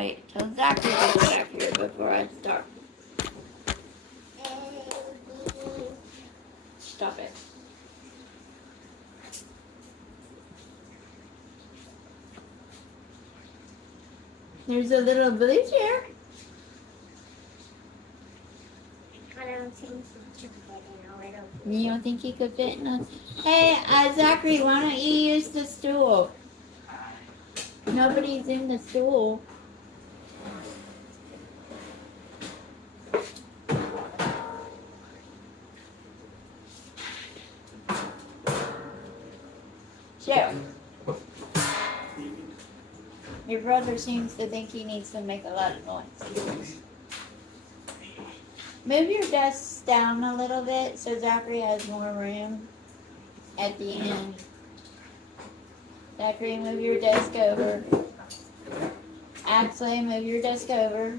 wait till Zachary gets back here before I start. Stop it. There's a little blue chair. You don't think he could fit in a... Hey, Zachary, why don't you use the stool? Nobody's in the stool. So, your brother seems to think he needs to make a lot of noise. Move your desks down a little bit so Zachary has more room at the end. Zachary, move your desk over. Axley, move your desk over.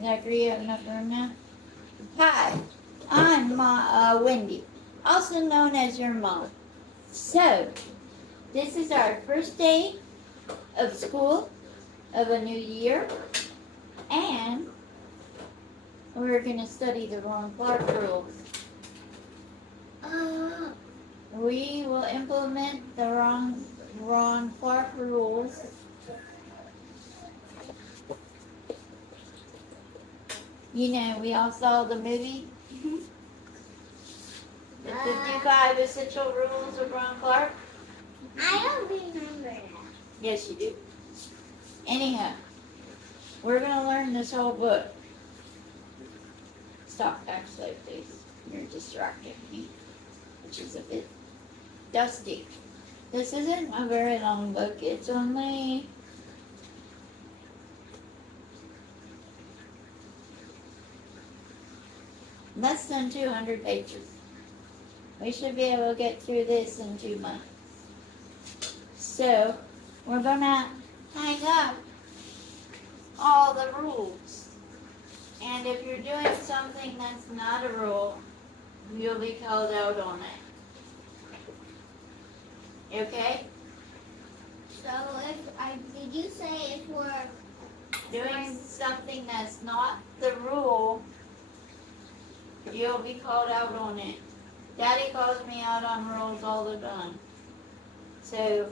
Zachary, you have enough room now? Hi, I'm Wendy, also known as your mom. So, this is our first day of school of a new year, and we're going to study the Ron Clark rules. We will implement the Ron Clark rules. You know, we all saw the movie. The 55 Essential Rules of Ron Clark. I don't remember that. Yes, you do. Anyhow, we're going to learn this whole book. Stop, actually, please. You're distracting me, which is a bit dusty. This isn't a very long book. It's only less than 200 pages. We should be able to get through this in 2 months. So, we're going to hang up all the rules. And if you're doing something that's not a rule, you'll be called out on it. Okay? So did you say if we're Doing something that's not the rule, you'll be called out on it. Daddy calls me out on rules all the time. So,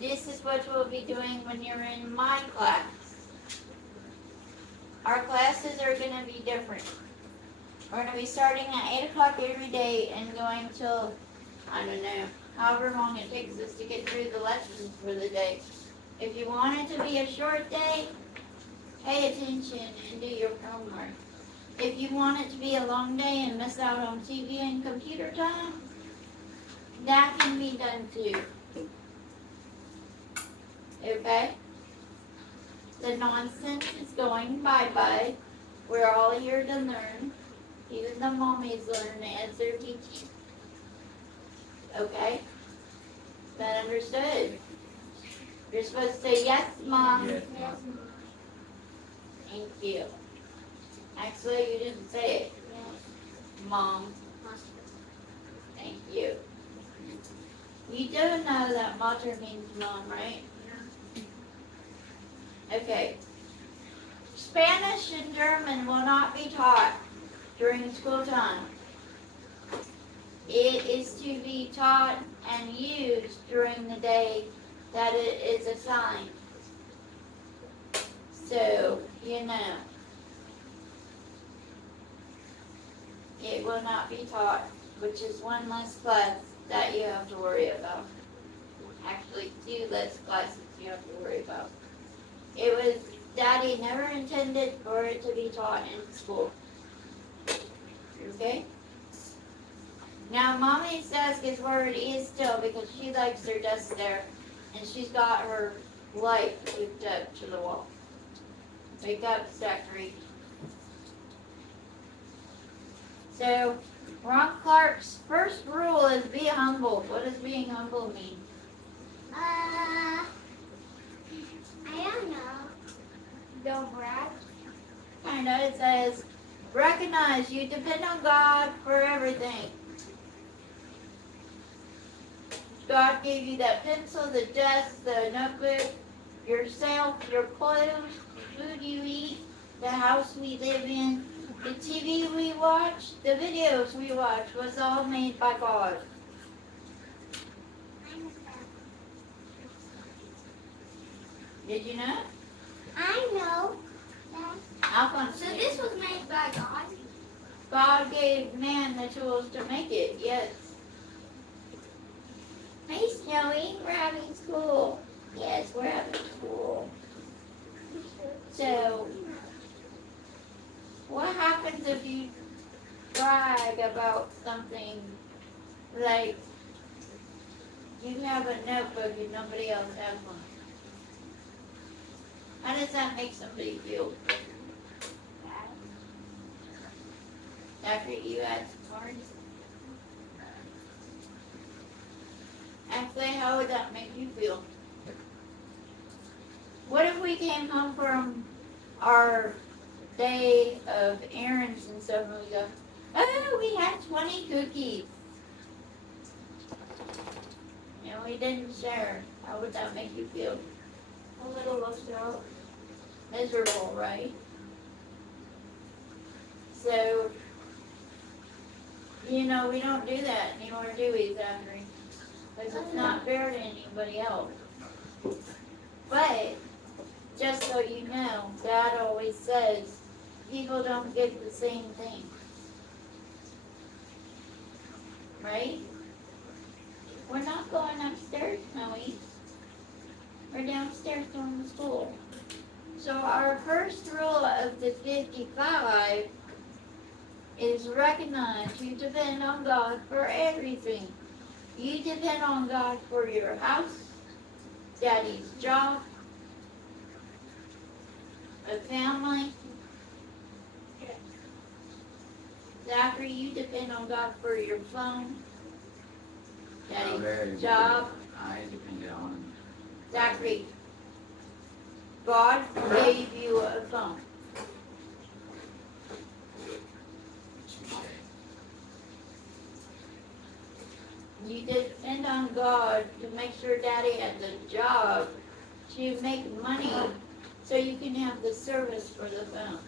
this is what we'll be doing when you're in my class. Our classes are going to be different. We're going to be starting at 8 o'clock every day and going till, I don't know, however long it takes us to get through the lessons for the day. If you want it to be a short day, pay attention and do your homework. If you want it to be a long day and miss out on TV and computer time, that can be done too. Okay? The nonsense is going bye-bye. We're all here to learn. Even the mommies learn as they're teaching. Okay? Is that understood? You're supposed to say, yes, Mom. Yes, Yes, Mom. Thank you. Actually, you didn't say it. Mom. Thank you. You do know that Mutter means mom, right? Okay. Spanish and German will not be taught during school time. It is to be taught and used during the day that it is assigned. So, you know, it will not be taught, which is one less class that you have to worry about. Actually, 2 less classes you have to worry about. It was, Daddy never intended for it to be taught in school. Okay? Now, Mommy's desk is where it is still because she likes her desk there, and she's got her light hooked up to the wall. Wake up, Zachary. So, Ron Clark's first rule is be humble. What does being humble mean? I don't know. Don't brag. I know it says, recognize you depend on God for everything. God gave you that pencil, the desk, the notebook, yourself, your clothes, the food you eat, the house we live in, the TV we watch, the videos we watch was all made by God. Did you know? I know that. Alphonse, So this was made by God. God gave man the tools to make it, yes. Hey Snowy, we're having school. Yes, we're having school. So, what happens if you brag about something like you have a notebook and nobody else has one? How does that make somebody feel? After you had some cards? Actually, how would that make you feel? What if we came home from our day of errands and stuff and we go, oh, we had 20 cookies. And we didn't share. How would that make you feel? A little left out. Miserable, right? So, we don't do that anymore, do we, Zachary? Because it's not fair to anybody else. But, just so you know, Dad always says, people don't get the same thing. Right? We're not going upstairs, Noe. We're downstairs going to school. So our first rule of the 55 is recognize you depend on God for everything. You depend on God for your house, Daddy's job, a family. Zachary, you depend on God for your phone, Daddy's job. I depended on Zachary, God gave you a phone. You depend on God to make sure Daddy has a job to make money so you can have the service for the phone.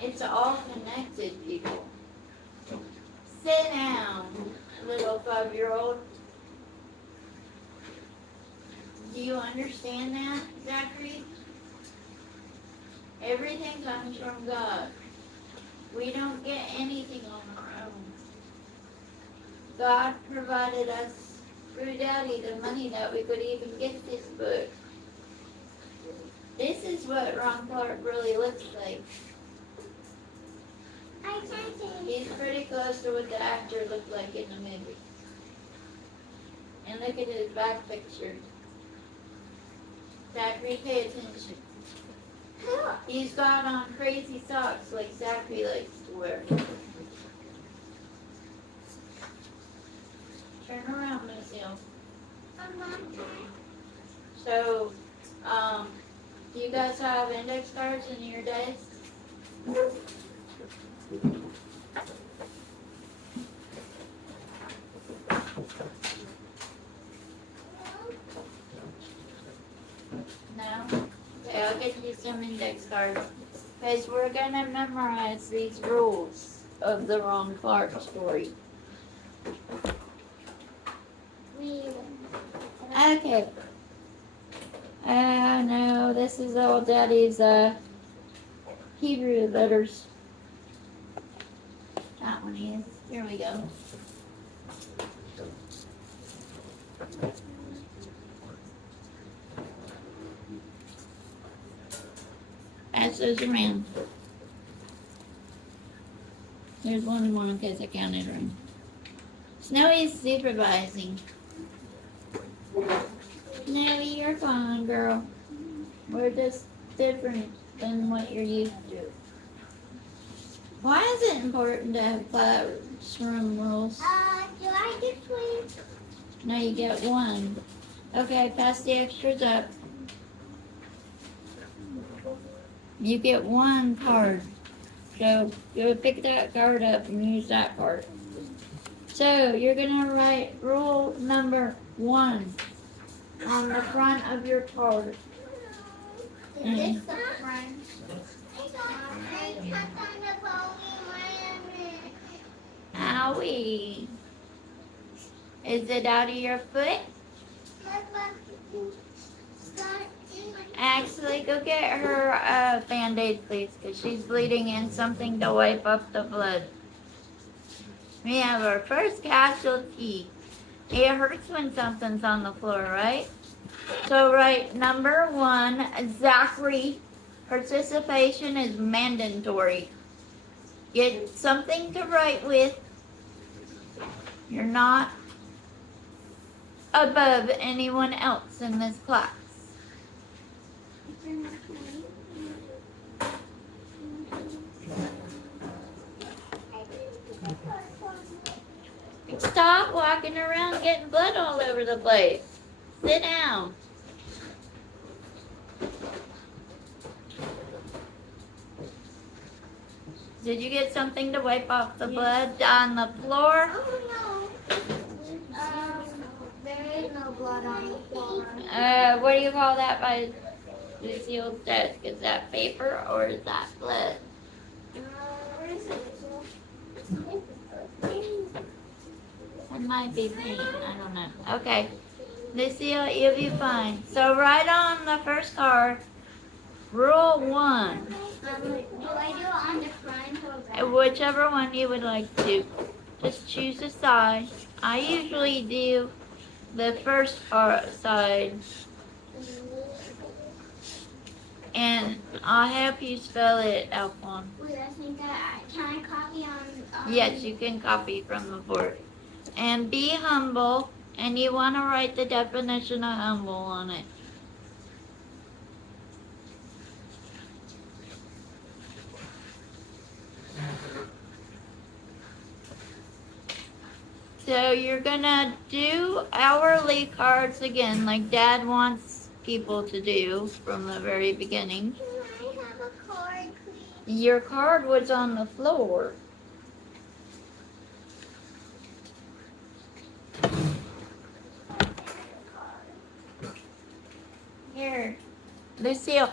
It's all connected, people. Sit down, little 5-year-old. Do you understand that, Zachary? Everything comes from God. We don't get anything on our own. God provided us through Daddy the money that we could even get this book. This is what Ron Clark really looks like. I can't He's pretty close to what the actor looked like in the movie. And look at his back picture. Zachary, pay attention. He's got on crazy socks like Zachary likes to wear. Turn around, Miss Hill. So, do you guys have index cards in your desk? No? Okay, I'll get you some index cards. Because we're going to memorize these rules of the Ron Clark story. Okay. No, this is all Daddy's Hebrew letters. That one is. Here we go. Pass those around. There's one more in case I counted wrong. Snowy's supervising. Snowy, you're fine, girl. We're just different than what you're used to. Why is it important to have classroom rules? Do I get 20? No, you get one. Okay, pass the extras up. You get one card. So go pick that card up and use that card. So you're gonna write rule number 1. on the front of your card. Is this the front? I cut on the bony. Owie. Is it out of your foot? Actually, go get her a Band-Aid, please, because she's bleeding and something to wipe up the blood. We have our first casualty. It hurts when something's on the floor, right? So write number 1, Zachary. Participation is mandatory. Get something to write with. You're not above anyone else in this class. Stop walking around getting blood all over the place. Sit down. Did you get something to wipe off the blood on the floor? Oh no. There is no blood on the floor. What do you call that by Lucille's desk? Is that paper or is that blood? Where is it? It might be paint. I don't know. Okay. Lucille, you'll be fine. So write on the first card, rule 1. Do I do it on the front or back? Whichever one you would like to. Just choose a side. I usually do the first side. And I'll help you spell it, Alphon. Wait, I think can I copy on? Yes, you can copy from the board. And be humble, and you want to write the definition of humble on it. So you're gonna do hourly cards again, like Dad wants people to do from the very beginning. Can I have a card, please? Your card was on the floor. Here, Lucille.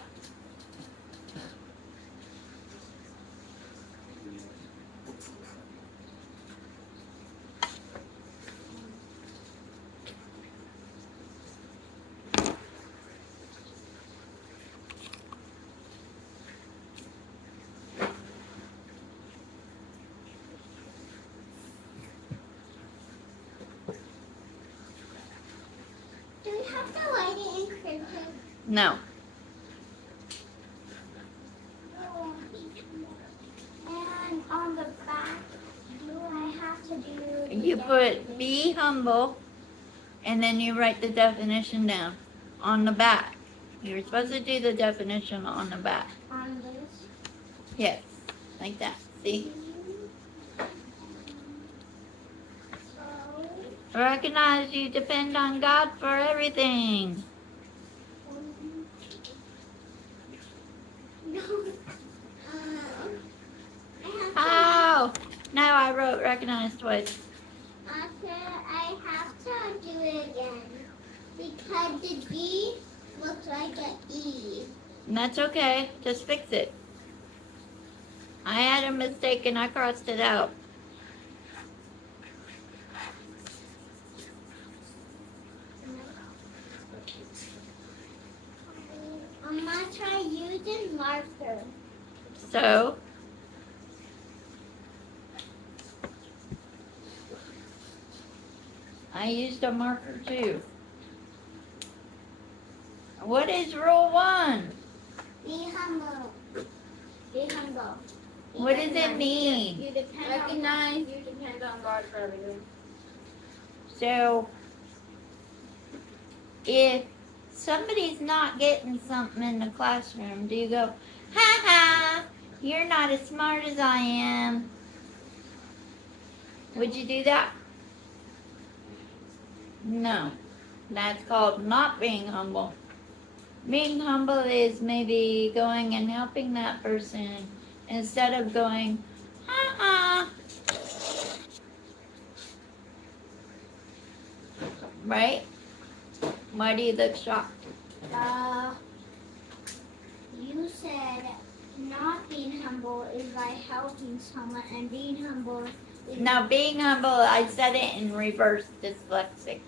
Do we have to write it in cryptic? No. And on the back, do I have to do? You put be humble, and then you write the definition down on the back. You're supposed to do the definition on the back. On this. Yes, like that. See? Recognize you depend on God for everything. No. Oh, now I wrote recognize twice. After I have to do it again because the D looks like an E. And that's okay. Just fix it. I had a mistake and I crossed it out. I'm gonna try using marker. So, I used a marker too. What is rule 1? Be humble. Be humble. What does it mean? You depend on God for everything. So, if somebody's not getting something in the classroom, do you go, ha ha, you're not as smart as I am? Would you do that? No. That's called not being humble. Being humble is maybe going and helping that person instead of going, ha ha. Right? Why do you look shocked? You said not being humble is by helping someone, and being humble is Now, being humble, I said it in reverse, dyslexic.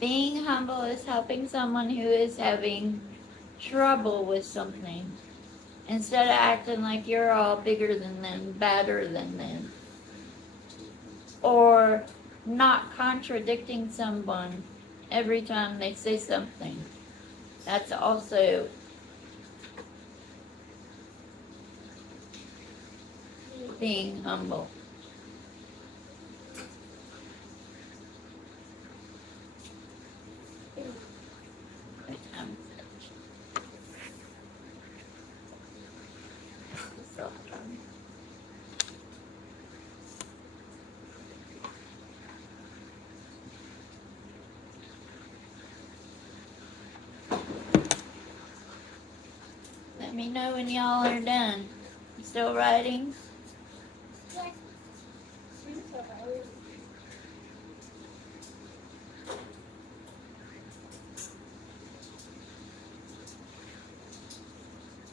Being humble is helping someone who is having trouble with something. Instead of acting like you're all bigger than them, better than them. Or not contradicting someone every time they say something. That's also being humble. Let me know when y'all are done. Still writing?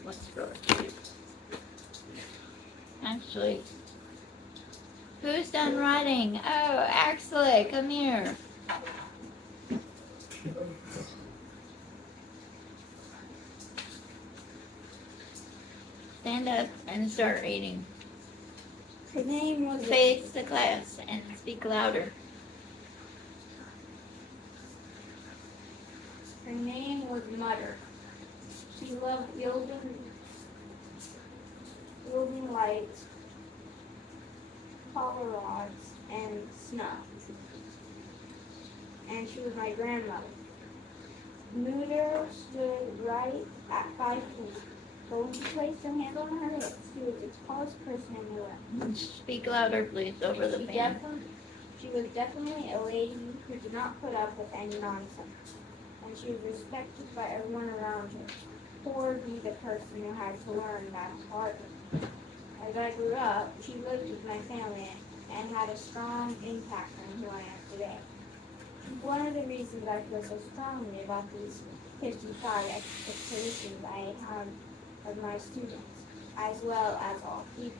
Let's go. Actually, who's done writing? Oh, Axel, come here. Stand up and start reading. her name was Face the class and speak louder. Her name was Mutter. She loved building lights, collar rods, and snuff. And she was my grandmother. Mutter stood right at 5 feet. But when she placed her hand on her hips, she was the tallest person in the room. Speak louder, please, over the fan. She was definitely a lady who did not put up with any nonsense. And she was respected by everyone around her. Poor be the person who had to learn that hard. As I grew up, she lived with my family and had a strong impact on who I am today. One of the reasons I feel so strongly about these 55 expectations I have of my students, as well as all people.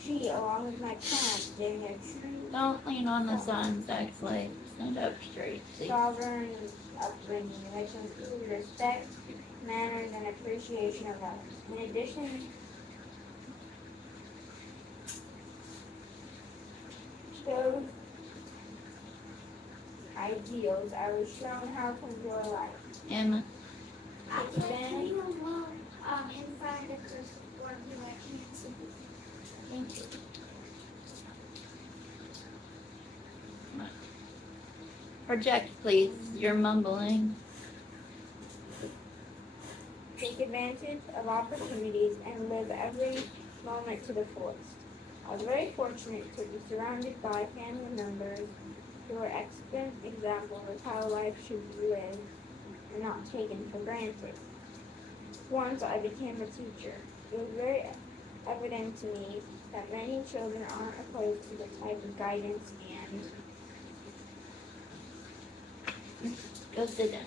She, along with my parents, gave me a true Don't lean on the signs, Axel. Stand up straight, please. sovereign upbringing, which included respect, manners, and appreciation of others. In addition to those ideals, I was shown how to enjoy life. Emma, Thank you. project, please. You're mumbling. Take advantage of opportunities and live every moment to the fullest. I was very fortunate to be surrounded by family members who were excellent examples of how life should be lived and not taken for granted. Once I became a teacher, it was very evident to me that many children aren't opposed to the type of guidance and Go sit down.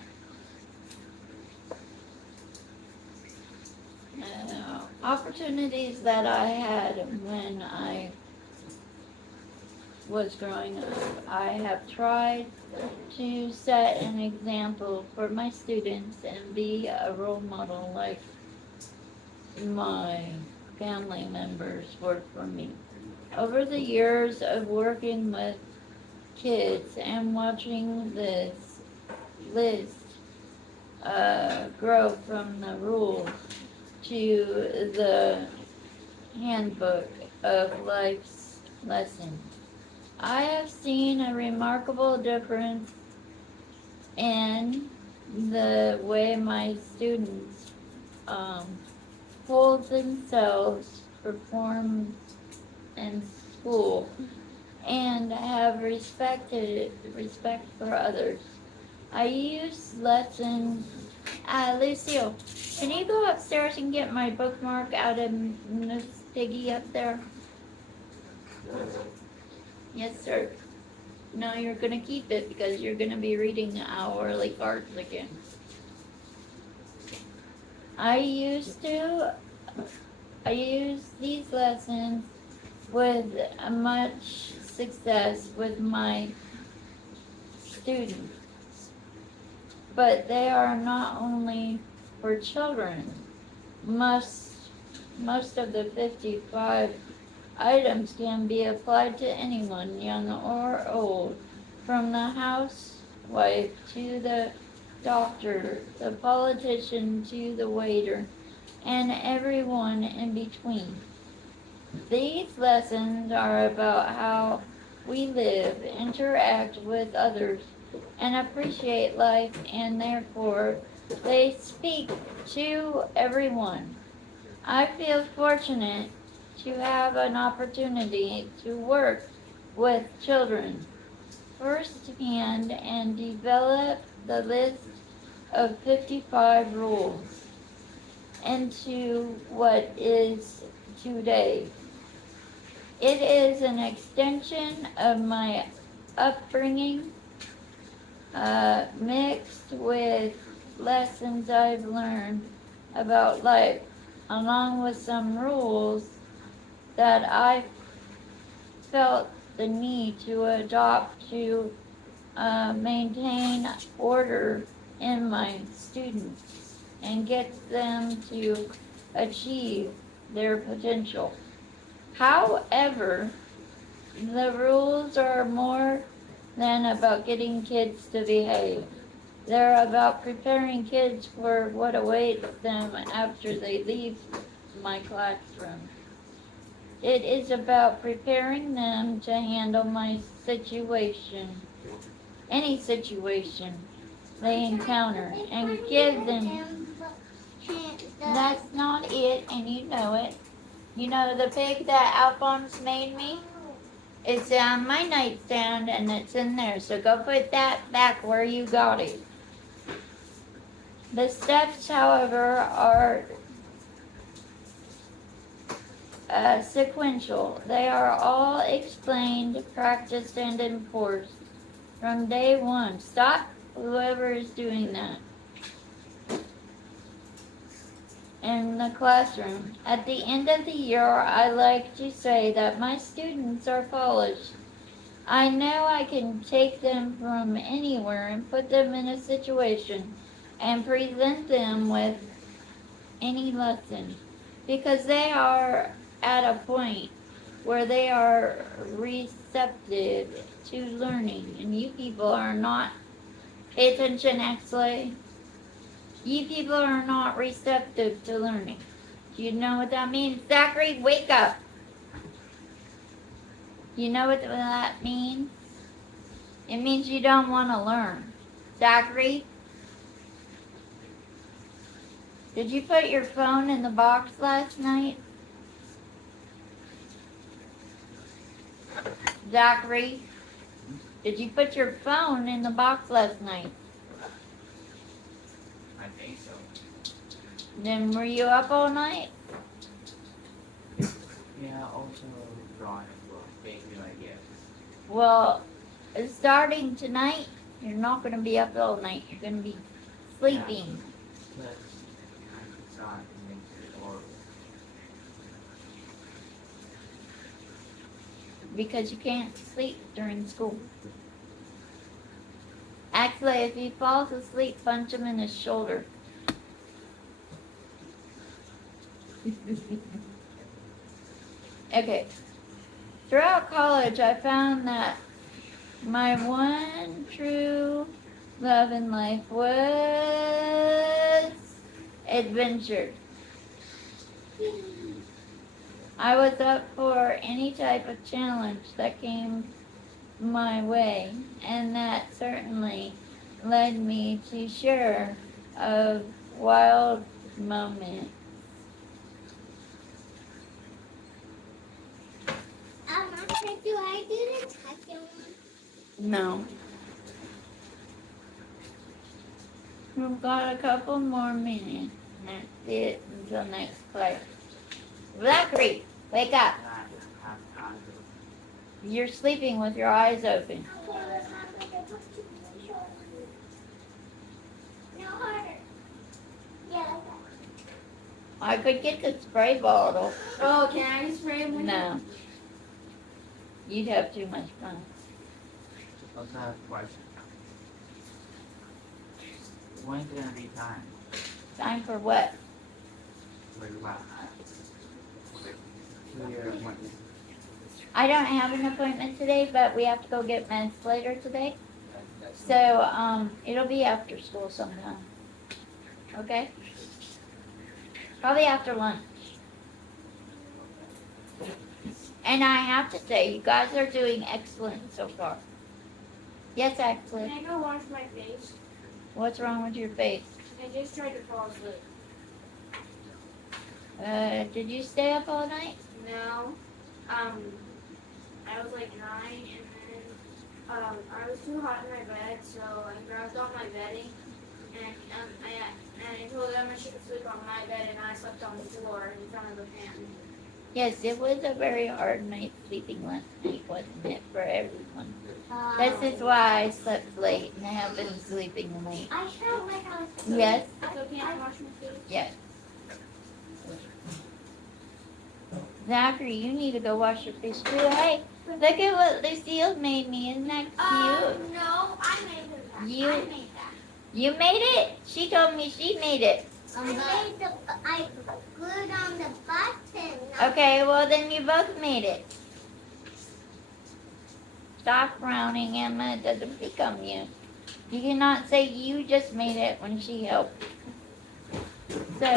Opportunities that I had when I was growing up. I have tried to set an example for my students and be a role model like my family members were for me. Over the years of working with kids and watching this list grow from the rules to the handbook of life's lessons, I have seen a remarkable difference in the way my students hold themselves, perform in school, and have respect for others. I use lessons. Lucille, can you go upstairs and get my bookmark out of Miss Piggy up there? Yes, sir. No, you're gonna keep it because you're gonna be reading the hourly cards again. I used these lessons with much success with my students, but they are not only for children. Most of the 55 items can be applied to anyone, young or old, from the housewife to the doctor, the politician to the waiter, and everyone in between. These lessons are about how we live, interact with others, and appreciate life, and therefore they speak to everyone. I feel fortunate to have an opportunity to work with children firsthand and develop the list of 55 rules into what is today. It is an extension of my upbringing, mixed with lessons I've learned about life, along with some rules that I felt the need to adopt to maintain order in my students and get them to achieve their potential. However, the rules are more than about getting kids to behave. They're about preparing kids for what awaits them after they leave my classroom. It is about preparing them to handle my situation, any situation they encounter, and give them. That's not it, and you know it. You know the pig that Alphonse made me? It's on my nightstand and it's in there, so go put that back where you got it. The steps, however, are sequential. They are all explained, practiced, and enforced from day one. Stop whoever is doing that in the classroom. At the end of the year, I like to say that my students are polished. I know I can take them from anywhere and put them in a situation and present them with any lesson because they are at a point where they are receptive to learning. And you people are not. Pay attention, Axley. You people are not receptive to learning. Do you know what that means? Zachary, wake up. You know what that means? It means you don't want to learn. Zachary, did you put your phone in the box last night? Zachary, did you put your phone in the box last night? I think so. Then were you up all night? Yeah, also drawing as well. Basically, like, yes. Well, starting tonight, you're not going to be up all night. You're going to be sleeping. But I saw it and make it horrible. Because you can't sleep during school. Actually, if he falls asleep, punch him in his shoulder. Okay. Throughout college, I found that my one true love in life was adventure. I was up for any type of challenge that came my way, and that certainly led me to share of wild moments. Do I do the second one? No. We've got a couple more minutes. That's it until next class. Zachary, wake up. You're sleeping with your eyes open. Okay, let's not make it look too short. No harder. Yeah, like that. I could get the spray bottle. Oh, can I spray him with it? No. You'd have too much fun. Also have a question. When's gonna be time? Time for what? Wait, what? 2-year appointment. I don't have an appointment today, but we have to go get meds later today. So, it'll be after school sometime. Okay? Probably after lunch. And I have to say, you guys are doing excellent so far. Yes, actually. Can I go wash my face? What's wrong with your face? I just tried to fall asleep. Did you stay up all night? No. I was like 9 and then I was too hot in my bed, so I grabbed all my bedding and I told them I should sleep on my bed and I slept on the floor in front of the fan. Yes, it was a very hard night sleeping last night, wasn't it, for everyone? This is why I slept late and I have been sleeping late. I felt like I was. Yes, So can I wash my face? yes. Zachary, you need to go wash your face too. Hey, look at what Lucille made me. Isn't that cute? No, I made that. You- I made that. You made it. She told me she made it. I glued on the button. Okay, well then you both made it. Stop frowning, Emma. It doesn't become you. You cannot say you just made it when she helped. So,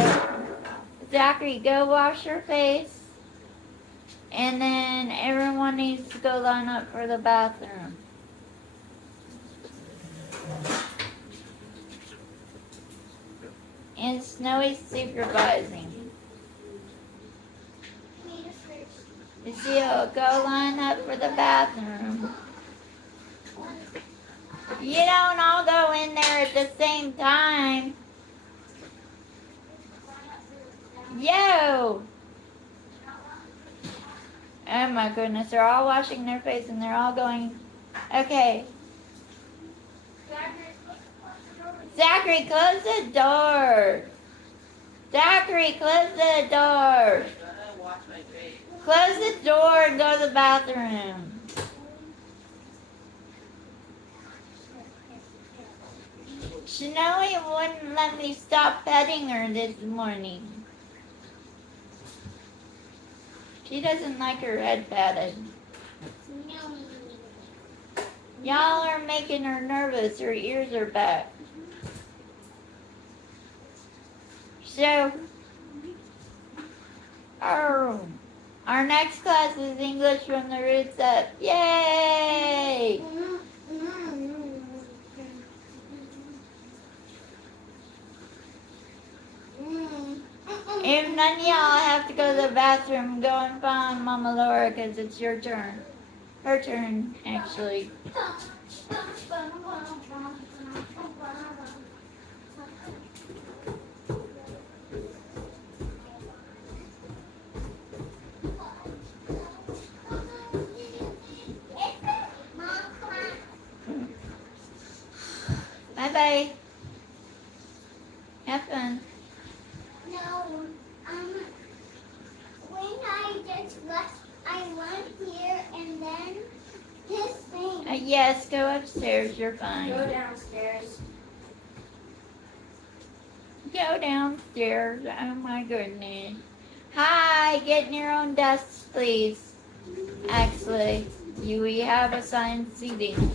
Zachary, go wash your face. And then everyone needs to go line up for the bathroom. And Snowy's supervising. Lucille, go line up for the bathroom. You don't all go in there at the same time. Yo! Oh my goodness, they're all washing their face and they're all going, okay. Zachary, close the door. Zachary, close the door. Close the door and go to the bathroom. Snowy wouldn't let me stop petting her this morning. She doesn't like her head patted. Y'all are making her nervous. Her ears are back. So, our next class is English from the roots up. Yay! If none of y'all have to go to the bathroom, go and find Mama Laura because it's your turn. Her turn, actually. Bye-bye. Have fun. No, when I just left, I went here and then this thing. Yes, go upstairs. You're fine. Go downstairs. Go downstairs. Oh my goodness. Hi, get in your own desks, please. Actually, we have assigned seating.